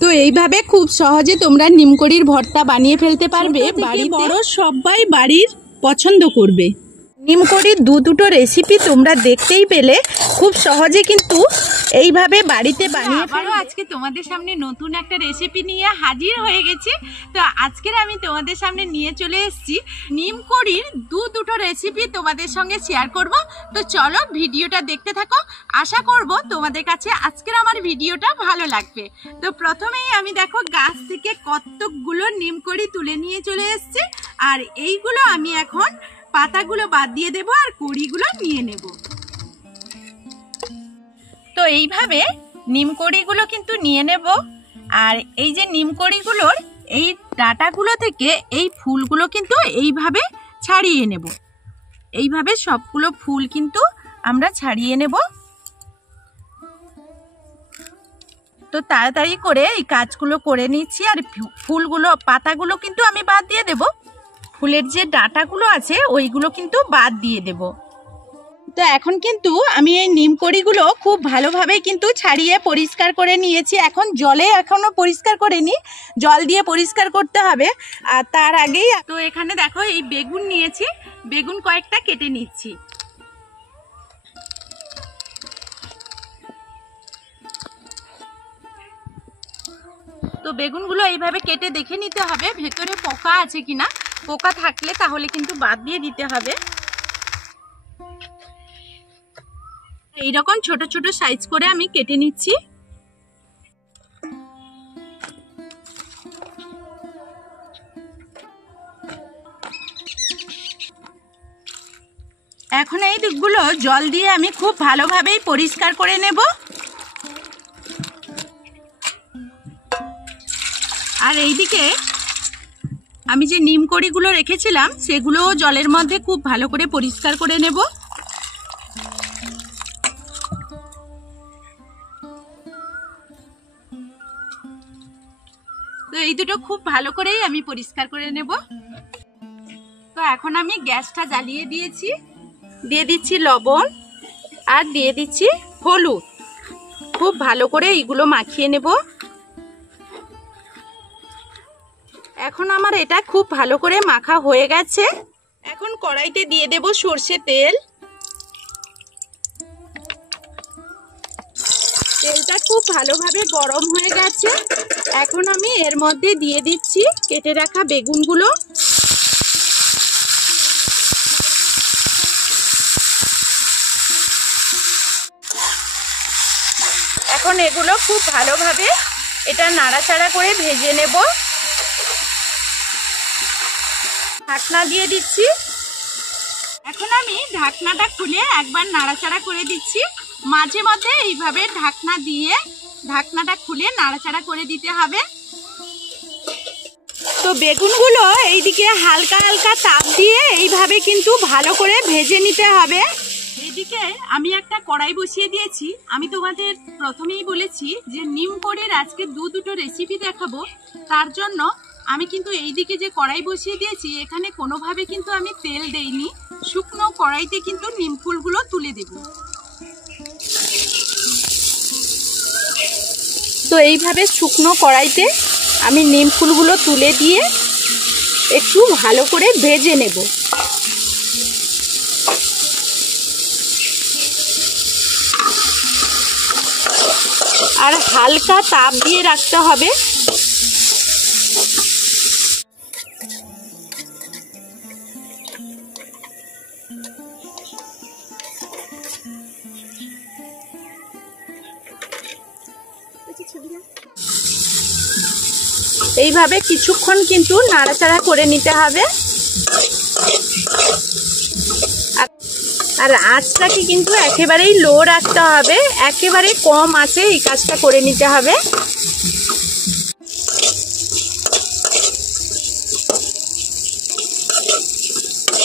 তো এইভাবে খুব সহজে তোমরা নিমকড়ির ভর্তা বানিয়ে ফেলতে পারবে। বাড়িতে বড় সবাই বাড়ির পছন্দ করবে। নিমকড়ির দুটো রেসিপি তোমরা দেখতেই পেলে, খুব সহজে কিন্তু এইভাবে বাড়িতে বানিয়ে ফেলবে। আজকে তোমাদের সামনে নতুন একটা রেসিপি নিয়ে হাজির হয়ে গেছি। তো আজকের আমি তোমাদের সামনে নিয়ে চলে এসেছি নিমকড়ির দুটো রেসিপি তোমাদের সঙ্গে শেয়ার করব। তো চলো ভিডিওটা দেখতে থাকো। আশা করব তোমাদের কাছে আজকের আমার ভিডিওটা ভালো লাগবে। তো প্রথমেই আমি দেখো গাছ থেকে কতগুলো নিমকড়ি তুলে নিয়ে চলে এসেছি, আর এইগুলো আমি এখন পাতাগুলো বাদ দিয়ে দেব আর কুড়িগুলো নিয়ে নেব। তো এইভাবে নিমকড়িগুলো কিন্তু নিয়ে নেব। আর এই যে নিমকড়িগুলোর এই ডাঁটাগুলো থেকে এই ফুলগুলো কিন্তু এইভাবে ছাড়িয়ে নেব। এইভাবে সবগুলো ফুল কিন্তু আমরা ছাড়িয়ে নেব। তো তাড়াতাড়ি করে এই কাজগুলো করে নিচ্ছি। আর ফুলগুলো পাতাগুলো কিন্তু আমি বাদ দিয়ে দেব। ফুলের যে ডাঁটাগুলো আছে ওইগুলো কিন্তু বাদ দিয়ে দেব। তো এখন কিন্তু আমি এই নিমকড়িগুলো খুব ভালোভাবে কিন্তু ছাড়িয়ে পরিষ্কার করে নিয়েছি। এখন জলে এখনো পরিষ্কার করিনি, জল দিয়ে পরিষ্কার করতে হবে। আর তার আগেই তো এখানে দেখো এই বেগুন নিয়েছি, বেগুন কয়েকটা কেটে নিচ্ছি। তো বেগুনগুলো এইভাবে কেটে দেখে নিতে হবে ভেতরে পোকা আছে কিনা। পোকা থাকলে তাহলে কিন্তু বাদ দিয়ে দিতে হবে। এইরকম ছোট ছোট সাইজ করে আমি কেটে নিচ্ছি। এখন এই দিকগুলো জল দিয়ে আমি খুব ভালোভাবেই পরিষ্কার করে নেব। আর এইদিকে আমি যে নিমকড়িগুলো রেখেছিলাম সেগুলোও জলের মধ্যে খুব ভালো করে পরিষ্কার করে নেব। তো এই দুটো খুব ভালো করেই আমি পরিষ্কার করে নেব। তো এখন আমি গ্যাসটা জ্বালিয়ে দিয়েছি, দিয়ে দিচ্ছি লবণ আর দিয়ে দিচ্ছি হলুদ। খুব ভালো করে এইগুলো মাখিয়ে নেব। এখন আমার এটা খুব ভালো করে মাখা হয়ে গেছে। এখন কড়াইতে দিয়ে দেব সর্ষে তেল। তেলটা খুব ভালোভাবে গরম হয়ে গেছে। এখন আমি এর মধ্যে দিয়ে দিচ্ছি কেটে রাখা বেগুনগুলো। এখন এগুলো খুব ভালোভাবে এটা নাড়াচাড়া করে ভেজে নেব। ঢাকনা দিয়ে দিচ্ছি। এখন আমি ঢাকনাটা খুলে একবার নাড়াচাড়া করে দিচ্ছি। মাঝে মধ্যে এইভাবে ঢাকনা দিয়ে ঢাকনাটা খুলে নাড়াচাড়া করে দিতে হবে। তো বেগুনগুলো এইদিকে হালকা হালকা তাপ দিয়ে এইভাবে কিন্তু ভালো করে ভেজে নিতে হবে। এদিকে আমি একটা কড়াই বসিয়ে দিয়েছি। আমি তোমাদের প্রথমেই বলেছি যে নিমকড়ির আজকে দুটো রেসিপি দেখাবো। তার জন্য আমি কিন্তু এইদিকে যে কড়াই বসিয়ে দিয়েছি এখানে কোনোভাবে কিন্তু আমি তেল দেইনি। শুকনো কড়াইতে কিন্তু নিম ফুলগুলো তুলে দেব। তো এইভাবে শুকনো কড়াইতে আমি নিম ফুলগুলো তুলে দিয়ে একটু ভালো করে ভেজে নেব। আর হালকা তাপ দিয়ে রাখতে হবে। এইভাবে কিছুক্ষণ কিন্তু নাড়াচাড়া করে নিতে হবে। আর আঁচটাকে কিন্তু একেবারেই লো রাখতে হবে। একেবারে কম আঁচে এই কাজটা করে নিতে হবে।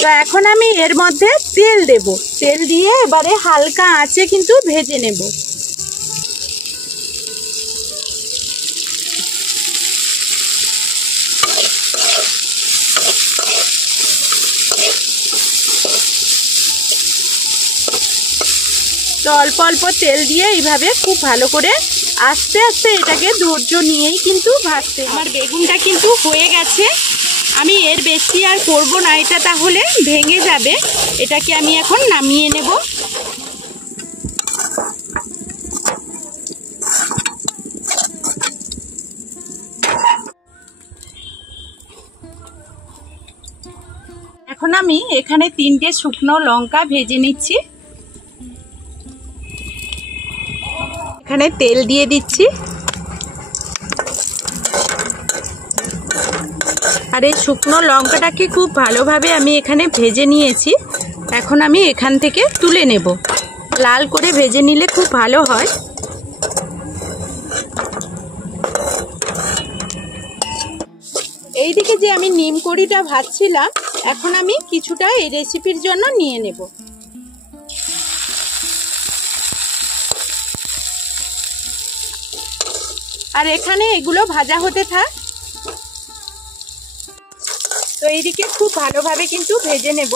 তো এখন আমি এর মধ্যে তেল দেব। তেল দিয়ে এবারে হালকা আঁচে কিন্তু ভেজে নেব। তো অল্প অল্প তেল দিয়ে এইভাবে খুব ভালো করে আস্তে আস্তে এটাকে ধৈর্য নিয়েই কিন্তু ভাজতে। আমার বেগুনটা কিন্তু হয়ে গেছে, আমি এর বেশি আর করব না, এটা তাহলে ভেঙে যাবে। এটাকে আমি এখন নামিয়ে নেব। এখন আমি এখানে 3টে শুকনো লঙ্কা ভেজে নিচ্ছি। এখানে তেল দিয়ে দিচ্ছি, আর এই শুকনো লঙ্কাটাকে খুব ভালোভাবে আমি এখানে ভেজে নিয়েছি। এখন আমি এখান থেকে তুলে নেব। লাল করে ভেজে নিলে খুব ভালো হয়। এইদিকে যে আমি নিম কড়িটা ভাজছিলাম, এখন আমি কিছুটা এই রেসিপির জন্য নিয়ে নেব। আর এখানে এগুলো ভাজা হতে থাক। তো এইদিকে খুব ভালোভাবে কিন্তু ভেজে নেব।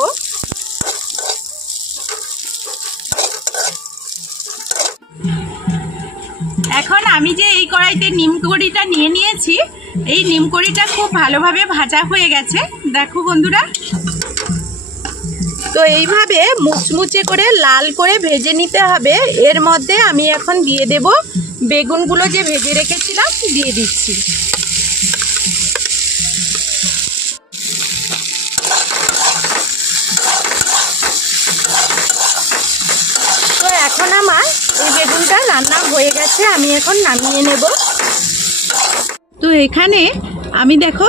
এখন আমি যে এই কড়াইতে নিম কড়িটা নিয়ে নিয়েছি, এই নিম কড়িটা খুব ভালোভাবে ভাজা হয়ে গেছে। দেখো বন্ধুরা, তো এইভাবে মুচমুচে করে লাল করে ভেজে নিতে হবে। এর মধ্যে আমি এখন দিয়ে দেব বেগুনগুলো যে ভেজে রেখেছিলাম, দিয়ে দিচ্ছি। তো এখন আমার এই বেগুনটা রান্না হয়ে গেছে, আমি এখন নামিয়ে নেব। তো এখানে আমি দেখো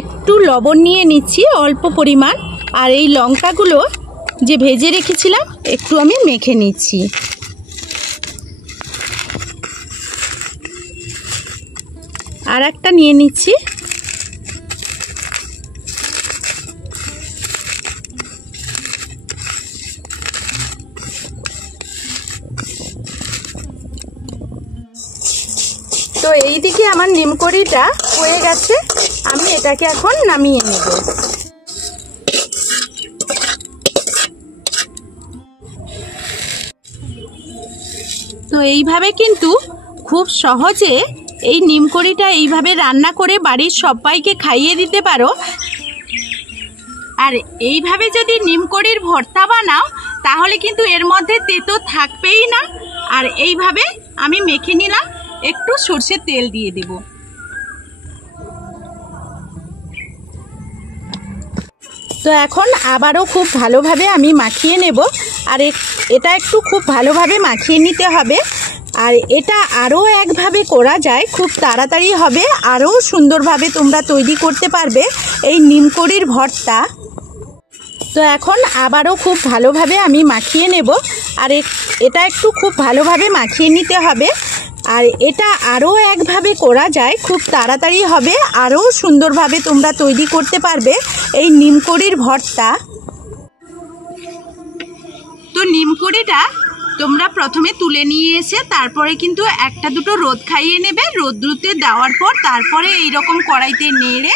একটু লবণ নিয়ে নিচ্ছি অল্প পরিমাণ, আর এই লঙ্কাগুলো যে ভেজে রেখেছিলাম একটু আমি মেখে নিচ্ছি। আর একটা নিয়ে নিচ্ছি। তো এইদিকে আমার নিমকড়িটা হয়ে গেছে, আমি এটাকে এখন নামিয়ে নেব। তো এইভাবে কিন্তু খুব সহজে এই নিমকড়িটা এইভাবে রান্না করে বাড়ির সবাইকে খাইয়ে দিতে পারো। আর এইভাবে যদি নিমকড়ির ভর্তা বানাও তাহলে কিন্তু এর মধ্যে তেতো থাকবেই না। আর এইভাবে আমি মেখে নিলাম, একটু সরষের তেল দিয়ে দেব। তো এখন আবারও খুব ভালোভাবে আমি মাখিয়ে নেব। আর এটা একটু খুব ভালোভাবে মাখিয়ে নিতে হবে। আর এটা আরও একভাবে করা যায়, খুব তাড়াতাড়ি হবে, আরও সুন্দরভাবে তোমরা তৈরি করতে পারবে এই নিমকড়ির ভর্তা। তো এখন আবারও খুব ভালোভাবে আমি মাখিয়ে নেব। আর এটা একটু খুব ভালোভাবে মাখিয়ে নিতে হবে। আর এটা আরও একভাবে করা যায়, খুব তাড়াতাড়ি হবে, আরও সুন্দরভাবে তোমরা তৈরি করতে পারবে এই নিমকড়ির ভর্তা। তো নিমকড়িটা তোমরা প্রথমে তুলে নিয়ে এসে তারপরে কিন্তু একটা দুটো রোদ খাইয়ে নেবে। রোদ্রুতে দেওয়ার পর তারপরে এইরকম কড়াইতে নেড়ে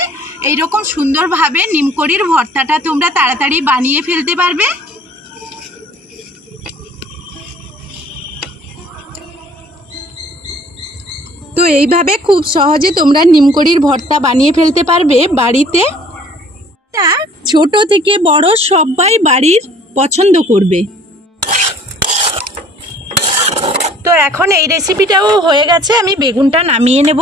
এইরকম সুন্দরভাবে নিমকড়ির ভর্তাটা তোমরা তাড়াতাড়ি বানিয়ে ফেলতে পারবে। তো এইভাবে খুব সহজে তোমরা নিমকড়ির ভর্তা বানিয়ে ফেলতে পারবে বাড়িতে। ছোট থেকে বড় সবাই বাড়ির পছন্দ করবে। তো এখন এই রেসিপিটাও হয়ে গেছে, আমি বেগুনটা নামিয়ে নেব।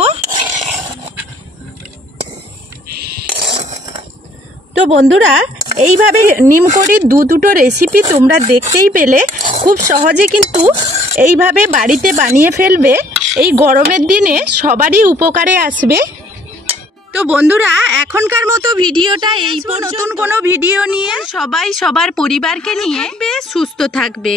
তো বন্ধুরা, এইভাবে নিমকড়ির দুটো রেসিপি তোমরা দেখতেই পেলে। খুব সহজে কিন্তু এইভাবে বাড়িতে বানিয়ে ফেলবে, এই গরমের দিনে সবারই উপকারে আসবে। তো বন্ধুরা, এখনকার মতো ভিডিওটা এই পর্যন্ত। নতুন কোনো ভিডিও নিয়ে সবাই সবার পরিবারকে নিয়ে সুস্থ থাকবে।